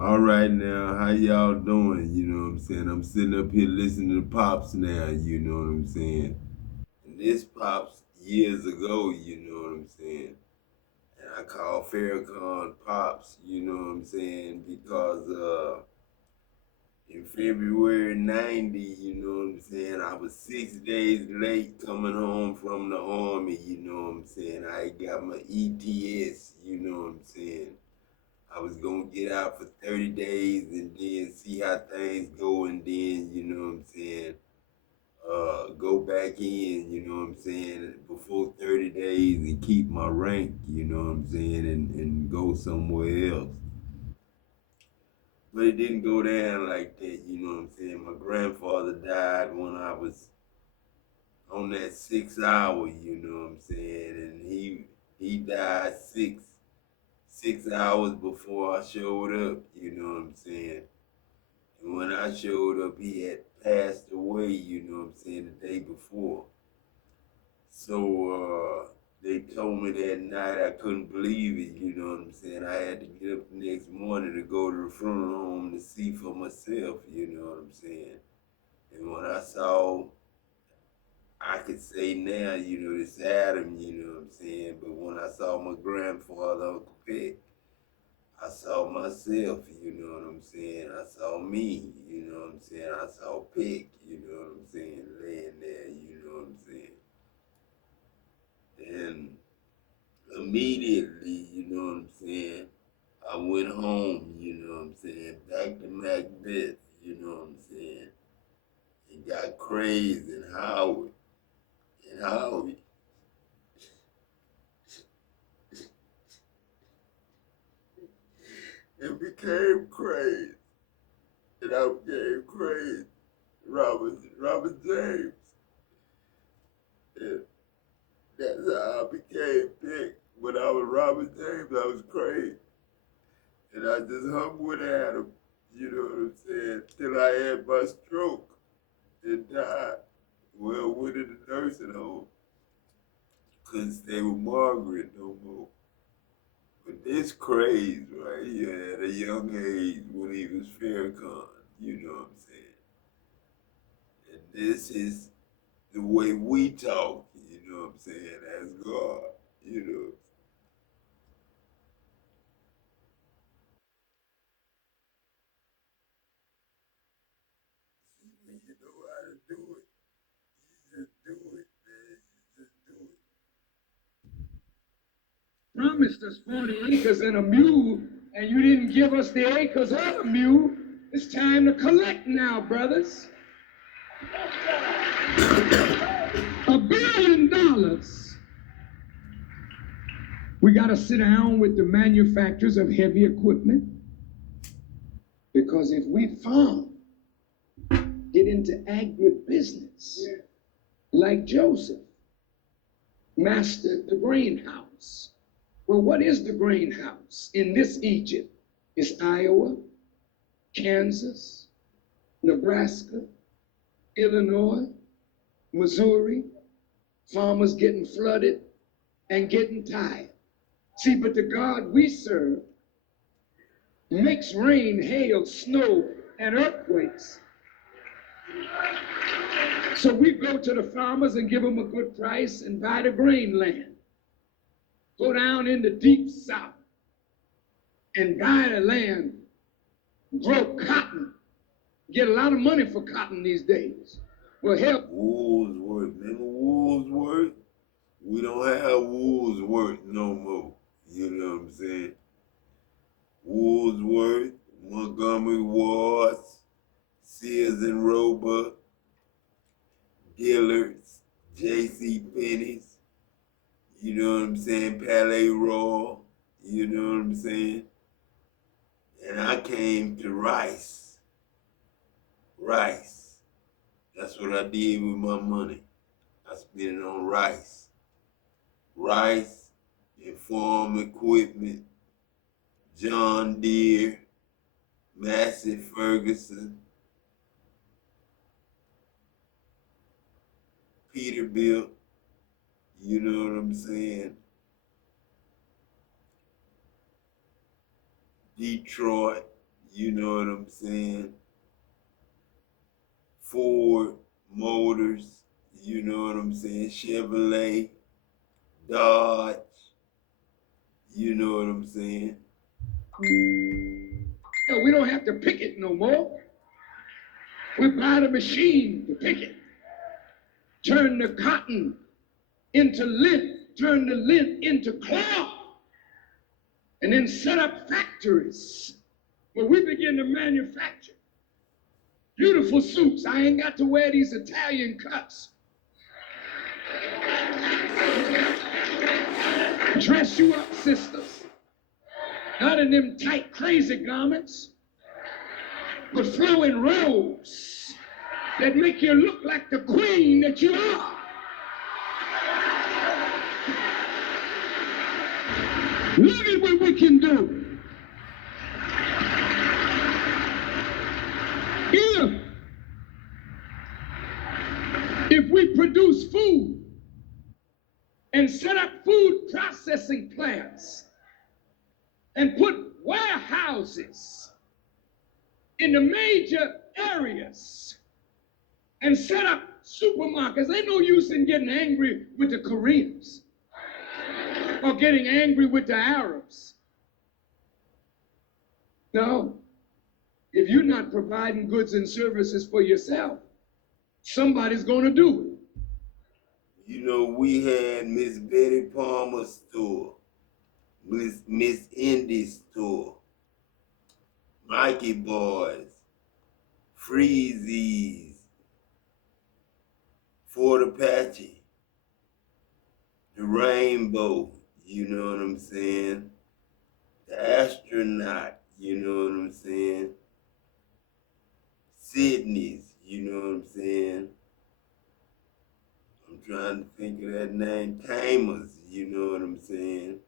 All right now, how y'all doing? You know what I'm saying? I'm sitting up here listening to Pops now, you know what I'm saying? And this Pops years ago, you know what I'm saying? And I call Farrakhan Pops, you know what I'm saying? Because in February 90, you know what I'm saying? I was 6 days late coming home from the army, you know what I'm saying? I got my ETS, you know what I'm saying? I was gonna get out for 30 days and then see how things go and then, you know what I'm saying, go back in, you know what I'm saying, before 30 days and keep my rank, you know what I'm saying, and go somewhere else. But it didn't go down like that, you know what I'm saying. My grandfather died when I was on that 6 hour, you know what I'm saying, and he died six hours before I showed up, you know what I'm saying. And when I showed up, he had passed away, you know what I'm saying, the day before. So they told me that night I couldn't believe it, you know what I'm saying. I had to get up the next morning to go to the funeral home to see for myself, you know what I'm saying. And when I saw, I could say now, you know, this Adam, you know what I'm saying. But when I saw my grandfather, Uncle Peck, I saw myself, you know what I'm saying? I saw me, you know what I'm saying? I saw Peck, you know what I'm saying, laying there, you know what I'm saying? And immediately, you know what I'm saying, I went home, you know what I'm saying, back to Macbeth, you know what I'm saying? It got crazy and Howard, it became crazy, and I became crazy. Robert James. And that's how I became Peck. When I was Robert James, I was crazy. And I just hung with Adam, you know what I'm saying, till I had my stroke and died. Well, went in the nursing home. Couldn't stay with Margaret no more. But this craze right here at a young age when he was Farrakhan, you know what I'm saying? And this is the way we talk, you know what I'm saying, as God, you know. When you know how to do it, you just do it, man. You just do it. Promised us 40 acres and a mule, and you didn't give us the acres or the mule. It's time to collect now, brothers. $1 billion. We got to sit down with the manufacturers of heavy equipment because if we farm, get into agribusiness, like Joseph mastered the greenhouse. Well, what is the greenhouse in this Egypt? It's Iowa, Kansas, Nebraska, Illinois, Missouri, farmers getting flooded and getting tired. See, but the God we serve makes rain, hail, snow, and earthquakes. So we go to the farmers and give them a good price and buy the grain land. Go down in the deep south and buy the land, grow cotton, get a lot of money for cotton these days. Well, help. Woolsworth, remember Woolsworth? We don't have Woolsworth no more. You know what I'm saying? Woolsworth, Montgomery Wards, Sears and Roebuck, Dillard's, J.C. Penney's, you know what I'm saying? Palais Royal, you know what I'm saying? And I came to Rice. Rice. That's what I did with my money. I spent it on rice. Rice and farm equipment, John Deere, Massey Ferguson, Peterbilt, you know what I'm saying? Detroit, you know what I'm saying? Ford Motors, you know what I'm saying? Chevrolet, Dodge, you know what I'm saying? No, we don't have to pick it no more. We buy the machine to pick it. Turn the cotton into lint, turn the lint into cloth, and then set up factories where we begin to manufacture beautiful suits. I ain't got to wear these Italian cuts. Dress you up, sisters. Not in them tight, crazy garments, but flowing robes that make you look like the queen that you are. Look at what we can do. If we produce food and set up food processing plants and put warehouses in the major areas and set up supermarkets, ain't no use in getting angry with the Koreans or getting angry with the Arabs. No, if you're not providing goods and services for yourself, somebody's going to do it. You know, we had Miss Betty Palmer's store, Miss Indy's store, Mikey Boys, Freezies, Fort Apache, the Rainbow, you know what I'm saying? The Astronaut, you know what I'm saying? Sydney's, you know what I'm saying? I'm trying to think of that name. Tamers, you know what I'm saying?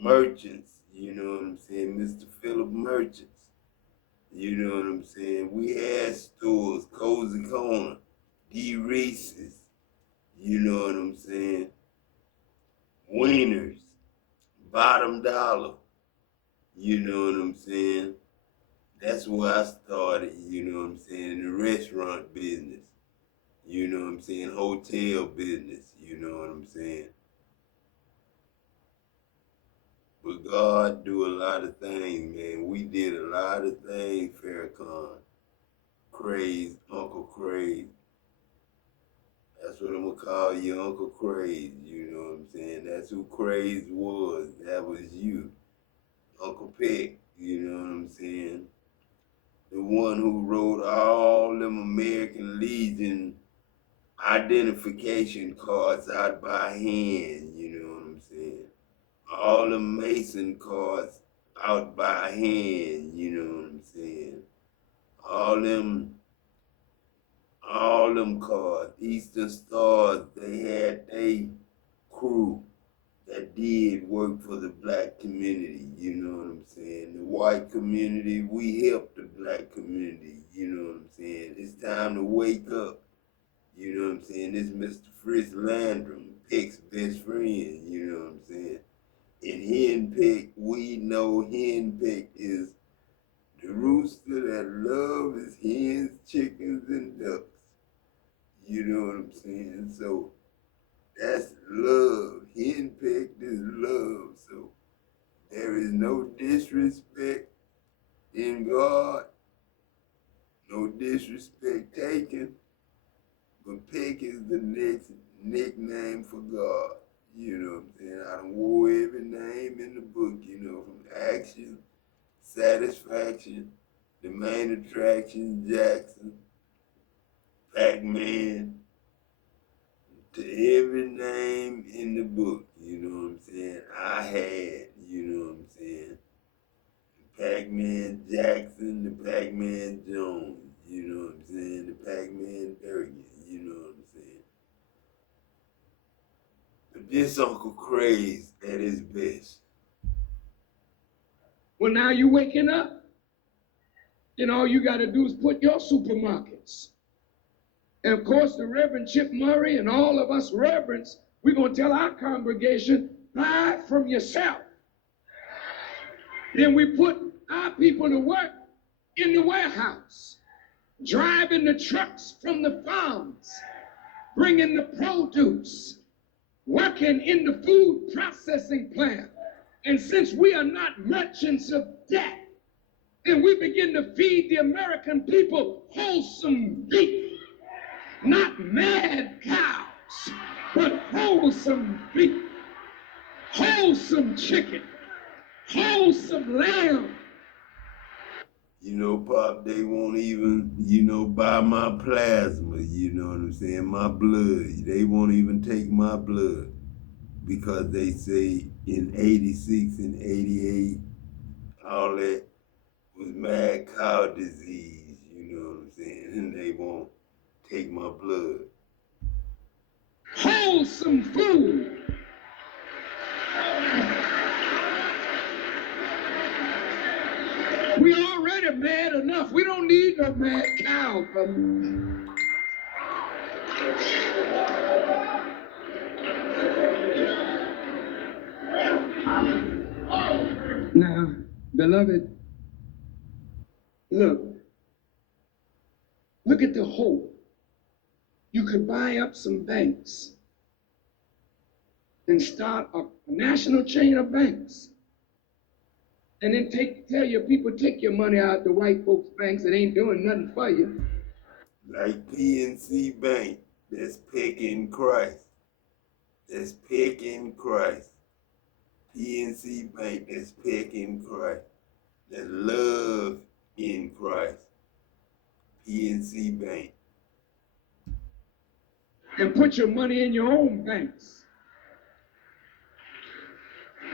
Merchants, you know what I'm saying? Mr. Philip Merchants, you know what I'm saying? We had stores, Cozy Corner, D. Reese's, you know what I'm saying? Wieners, Bottom Dollar, you know what I'm saying? That's where I started, you know what I'm saying, in the restaurant business, you know what I'm saying, hotel business, you know what I'm saying. But God do a lot of things, man. We did a lot of things, Farrakhan. Craze, Uncle Craze. That's what I'm gonna call you, Uncle Craze, you know what I'm saying? That's who Craze was. That was you. Uncle Peck, you know what I'm saying? The one who wrote all them American Legion identification cards out by hand, you know what I'm saying? All the Mason cards out by hand, you know what I'm saying? All them cards, Eastern Stars, they had a crew that did work for the black community, you know what I'm saying? The white community, we helped the black community, you know what I'm saying? It's time to wake up, you know what I'm saying? This Mr. Fritz Landrum, Peck's best friend, you know what I'm saying? In Henpeck, we know Henpeck is the rooster that loves his hens, chickens, and ducks. You know what I'm saying? So that's love. Henpeck is love. So there is no disrespect in God, no disrespect taken, but Peck is the next nickname for God. You know what I'm saying? I done wore every name in the book, you know, from Action, Satisfaction, The Main Attraction, Jackson, Pac-Man, to every name in the book, you know what I'm saying? I had, you know what I'm saying? The Pac-Man Jackson, the Pac-Man Jones, you know what I'm saying? The Pac-Man Durgan, you know what I'm saying? But this Uncle Craze at his best. Well, now you waking up. Then all you got to do is put your supermarkets. And of course, the Reverend Chip Murray and all of us reverends, we're going to tell our congregation, buy from yourself. Then we put our people to work in the warehouse, driving the trucks from the farms, bringing the produce, working in the food processing plant. And since we are not merchants of debt, then we begin to feed the American people wholesome beef, not mad cows, but wholesome beef, wholesome chicken, wholesome lamb. You know, Pop, they won't even, buy my plasma, you know what I'm saying? My blood. They won't even take my blood because they say in 86 and 88, all that was mad cow disease, you know what I'm saying? And they won't take my blood. Wholesome food. We already mad enough. We don't need no mad cow. Now, beloved, look at the hope. You could buy up some banks and start a national chain of banks. And then tell your people, take your money out the white folks' banks that ain't doing nothing for you. Like PNC Bank, that's Peck in Christ. That's Peck in Christ. PNC Bank, that's Peck in Christ. That's love in Christ. PNC Bank. And put your money in your own banks.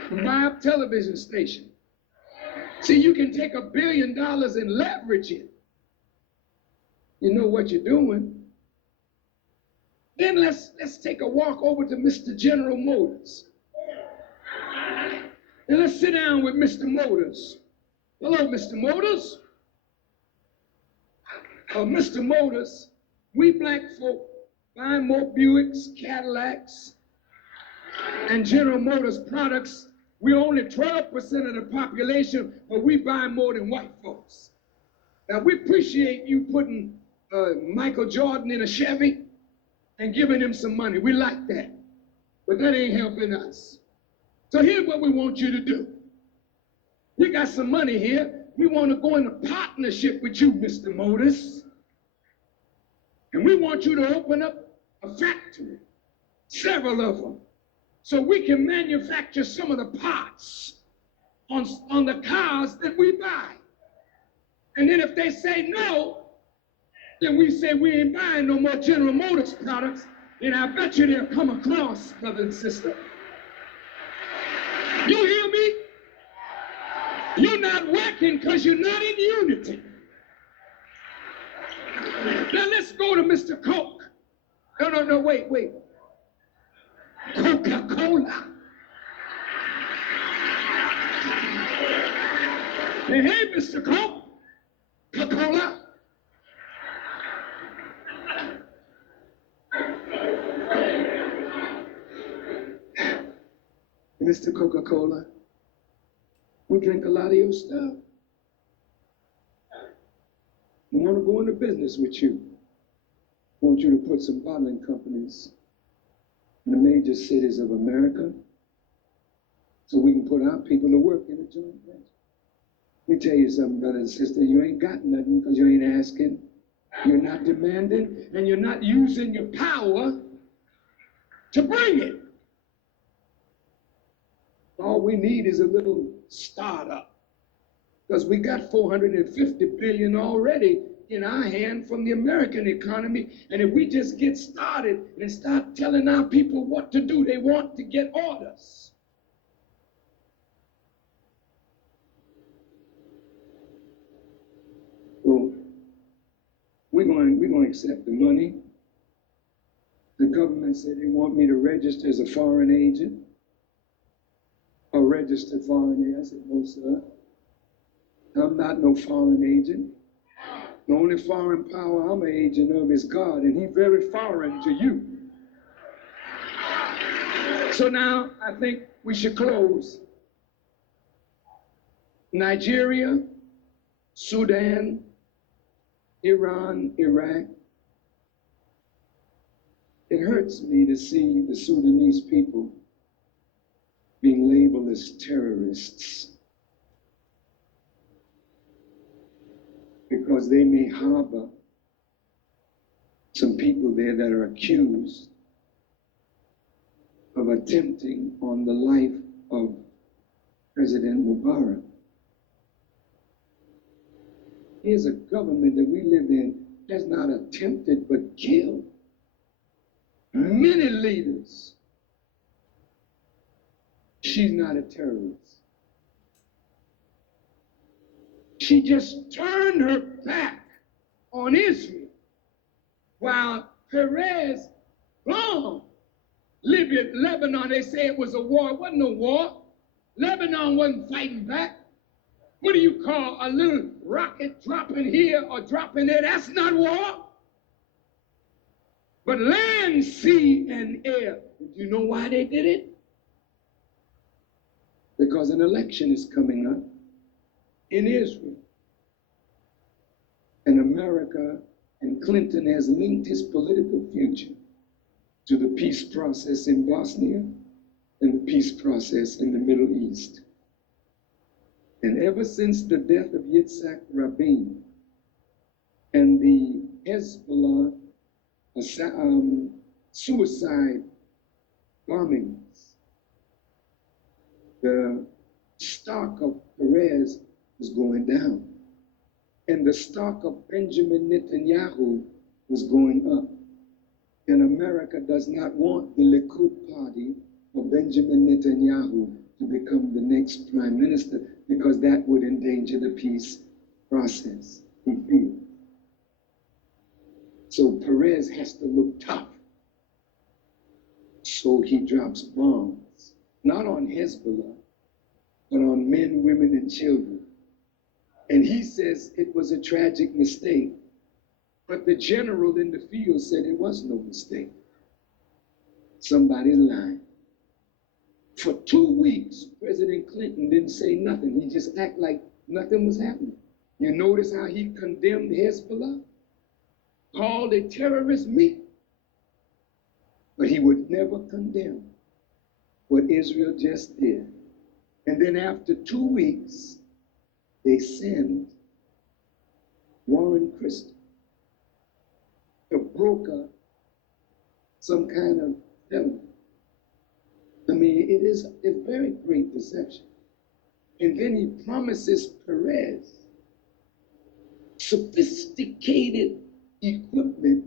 And buy a television station. See, you can take $1 billion and leverage it. You know what you're doing. Then let's take a walk over to Mr. General Motors. And let's sit down with Mr. Motors. Hello, Mr. Motors. Mr. Motors, we black folk buy more Buicks, Cadillacs, and General Motors products. We're only 12% of the population, but we buy more than white folks. Now, we appreciate you putting Michael Jordan in a Chevy and giving him some money. We like that. But that ain't helping us. So here's what we want you to do. We got some money here. We want to go into partnership with you, Mr. Motors. And we want you to open up a factory, several of them, so we can manufacture some of the parts on the cars that we buy. And then if they say no, then we say we ain't buying no more General Motors products, and I bet you they'll come across, brother and sister. You hear me? You're not working because you're not in unity. Now let's go to Mr. Coke. No, wait. Coca-Cola. Hey, Mr. Coke. Coca-Cola. Mr. Coca-Cola, we drink a lot of your stuff. I want to go into business with you. I want you to put some bottling companies in the major cities of America so we can put our people to work in a joint venture. Let me tell you something, brother and sister. You ain't got nothing because you ain't asking. You're not demanding, and you're not using your power to bring it. All we need is a little startup, because we got $450 billion already in our hand from the American economy. And if we just get started and start telling our people what to do, they want to get orders. Well, we're going to accept the money. The government said they want me to register as a foreign agent. A registered foreign agent. I said, no, sir. I'm not no foreign agent. The only foreign power I'm an agent of is God, and he's very foreign to you. So now I think we should close. Nigeria, Sudan, Iran, Iraq. It hurts me to see the Sudanese people being labeled as terrorists because they may harbor some people there that are accused of attempting on the life of President Mubarak. Here's a government that we live in has not attempted but killed many leaders. She's not a terrorist. She just turned her back on Israel while Perez bombed Libya, Lebanon. They say it was a war. It wasn't a war. Lebanon wasn't fighting back. What do you call a little rocket dropping here or dropping there? That's not war. But land, sea, and air. Do you know why they did it? Because an election is coming up in Israel. And America and Clinton has linked his political future to the peace process in Bosnia and the peace process in the Middle East. And ever since the death of Yitzhak Rabin and the Hezbollah suicide bombings, the stock of Perez was going down, and the stock of Benjamin Netanyahu was going up. And America does not want the Likud party or Benjamin Netanyahu to become the next prime minister because that would endanger the peace process. So Perez has to look tough. So he drops bombs, not on Hezbollah, but on men, women, and children. And he says it was a tragic mistake. But the general in the field said it was no mistake. Somebody's lying. For 2 weeks, President Clinton didn't say nothing. He just acted like nothing was happening. You notice how he condemned Hezbollah? Called a terrorist meat. But he would never condemn what Israel just did. And then after 2 weeks, they send Warren Crystal to broker some kind of settlement. I mean, it is a very great deception. And then he promises Perez sophisticated equipment,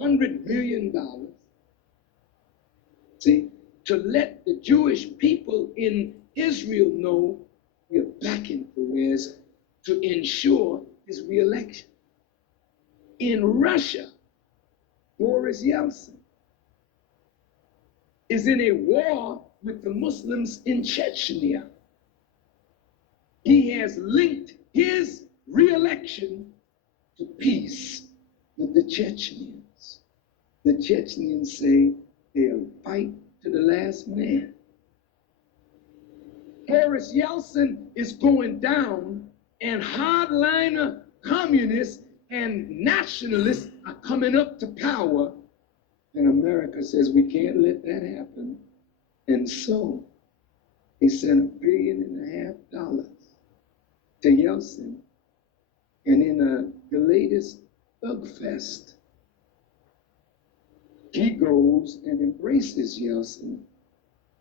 $100 million, see, to let the Jewish people in Israel know we are backing Perez to ensure his reelection. In Russia, Boris Yeltsin is in a war with the Muslims in Chechnya. He has linked his reelection to peace with the Chechens. The Chechens say they'll fight to the last man. Boris Yeltsin is going down, and hardliner communists and nationalists are coming up to power. And America says we can't let that happen. And so he sent $1.5 billion to Yeltsin. And in the latest thug fest, he goes and embraces Yeltsin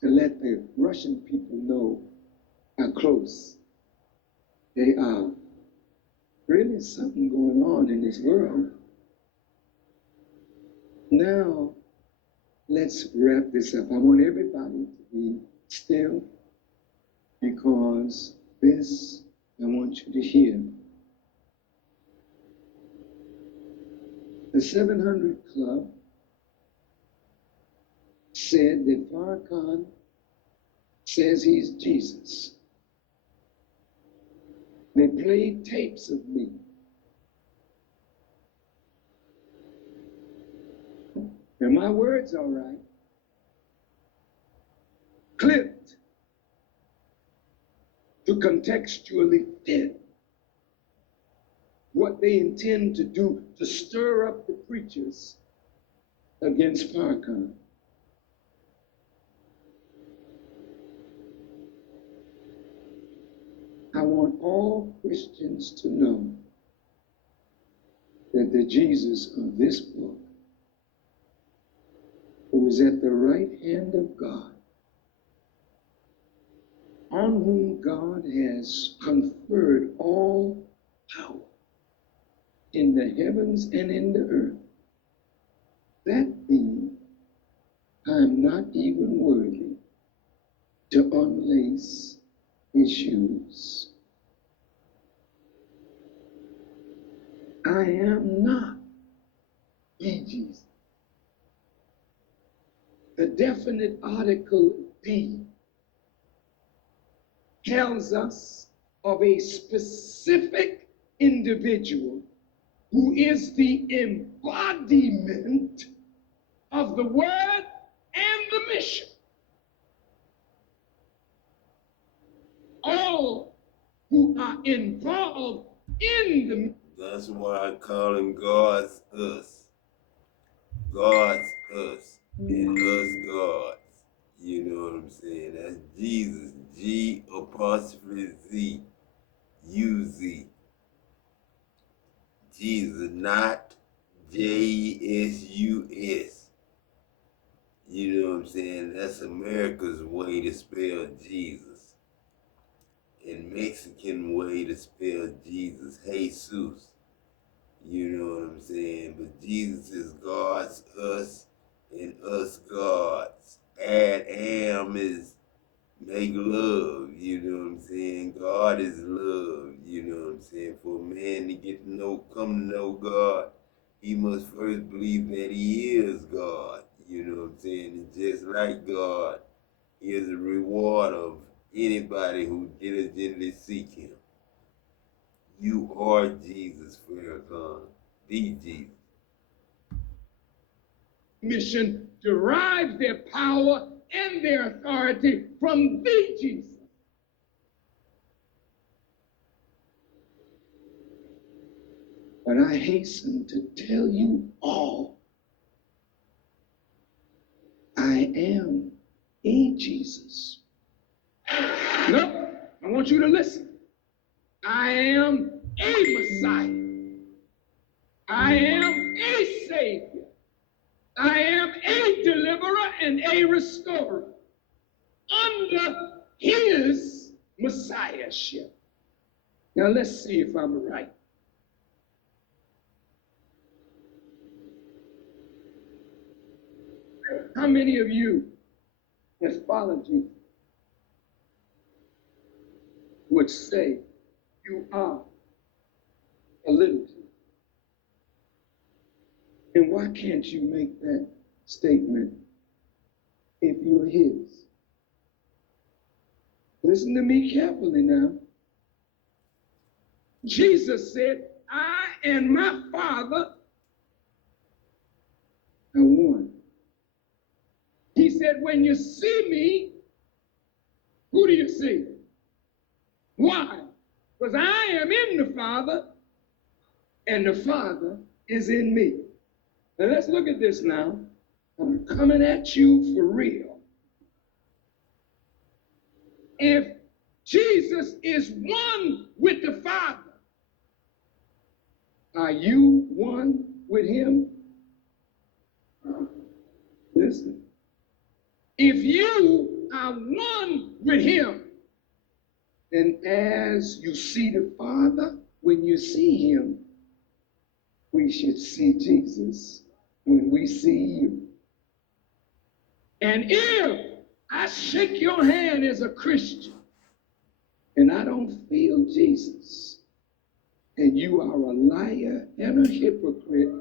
to let the Russian people know how close they are. Really something going on in this world. Now, let's wrap this up. I want everybody to be still because this I want you to hear. The 700 Club said that Farrakhan says he's Jesus. They played tapes of me. And my words all right. Clipped to to contextually fit what they intend to do to stir up the preachers against Farrakhan. I want all Christians to know that the Jesus of this book, who is at the right hand of God, on whom God has conferred all power in the heavens and in the earth, that being, I am not even worthy to unlace his shoes. I am not the Jesus. The definite article D tells us of a specific individual who is the embodiment of the word and the mission. All who are involved in the... That's why I call him God's us. God's us and us God's. You know what I'm saying? That's Jesus. G apostrophe Z U Z. Jesus, not JSUS. You know what I'm saying? That's America's way to spell Jesus. And Mexican way to spell Jesus, Jesus. You know what I'm saying? But Jesus is God's us and us God's. Am is make love, you know what I'm saying? God is love, you know what I'm saying? For a man to get to know, come to know God, he must first believe that he is God, you know what I'm saying? And just like God, he is a reward of anybody who diligently seek him. You are Jesus, Farrakhan, the Jesus. Mission derives their power and their authority from the Jesus. But I hasten to tell you all, I am a Jesus. No, I want you to listen. I am a Messiah. I am a Savior. I am a deliverer and a restorer under his Messiahship. Now let's see if I'm right. How many of you that follow Jesus would say you are a little Jesus? And why can't you make that statement if you're his? Listen to me carefully now. Jesus said, I and my Father are one. He said, when you see me, who do you see? Why? Because I am in the Father, and the Father is in me. Now let's look at this now. I'm coming at you for real. If Jesus is one with the Father, are you one with him? Listen. If you are one with him, then as you see the Father, when you see him, we should see Jesus when we see you. And if I shake your hand as a Christian and I don't feel Jesus, and you are a liar and a hypocrite,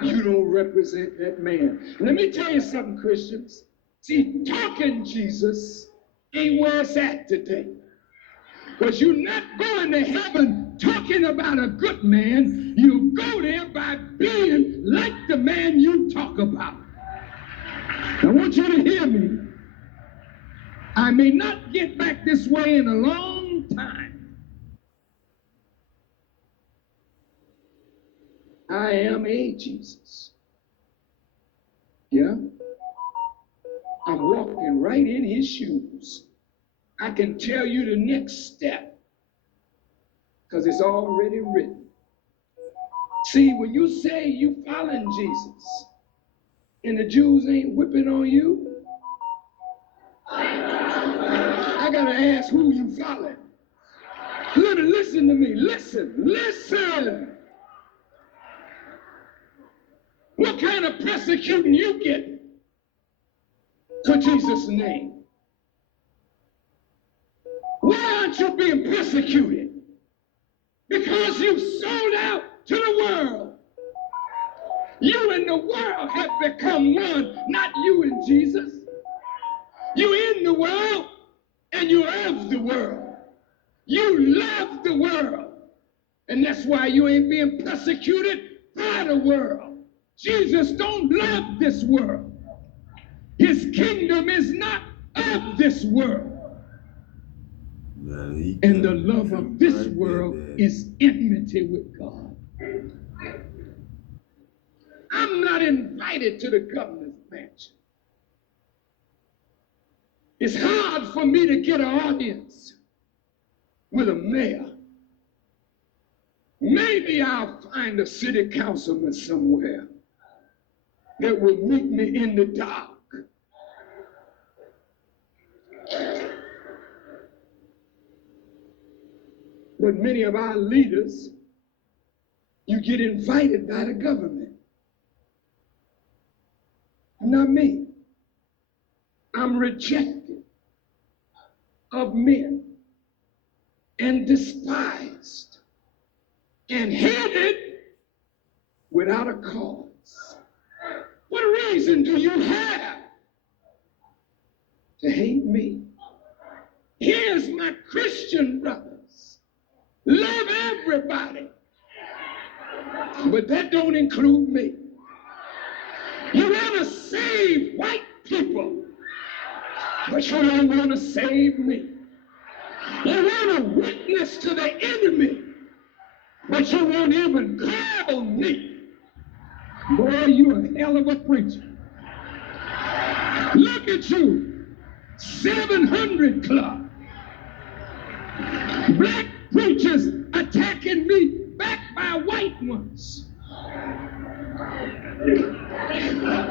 you don't represent that man. Let me tell you something, Christians. See, talking Jesus ain't where it's at today. Because you're not going to heaven talking about a good man. You go there by being like the man you talk about. I want you to hear me. I may not get back this way in a long time. I am a Jesus. Yeah? I'm walking right in his shoes. I can tell you the next step because it's already written. See, when you say you following Jesus and the Jews ain't whipping on you, I gotta ask who you following. Listen to me. Listen. What kind of persecuting you get for Jesus' name? Why aren't you being persecuted? Because you sold out to the world. You and the world have become one, not you and Jesus. You in the world and you of the world. You love the world. And that's why you ain't being persecuted by the world. Jesus don't love this world. His kingdom is not of this world. And the love of this world is enmity with God. I'm not invited to the governor's mansion. It's hard for me to get an audience with a mayor. Maybe I'll find a city councilman somewhere that will meet me in the dark. But many of our leaders, you get invited by the government. Not me. I'm rejected of men and despised and hated without a cause. What reason do you have to hate me? Here's my Christian brothers. Love everybody. But that don't include me. You want to save white people, but you don't want to save me. You want to witness to the enemy, but you won't even call me. Boy, you're a hell of a preacher. Look at you, 700 Club. Black preachers attacking me, backed by white ones.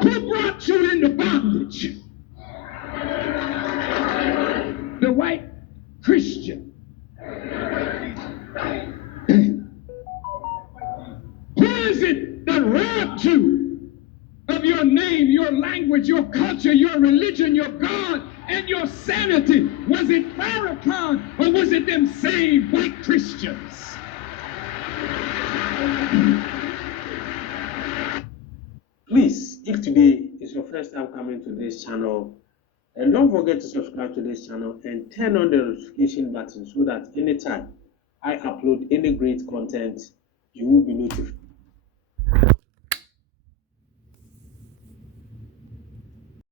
Who brought you into bondage? The white Christian. Who is it that robbed you of your name, your language, your culture, your religion, your God, and your sanity? Was it Farrakhan or was it them same white Christians? Please, if today is your first time coming to this channel, and don't forget to subscribe to this channel and turn on the notification button so that anytime I upload any great content, you will be notified.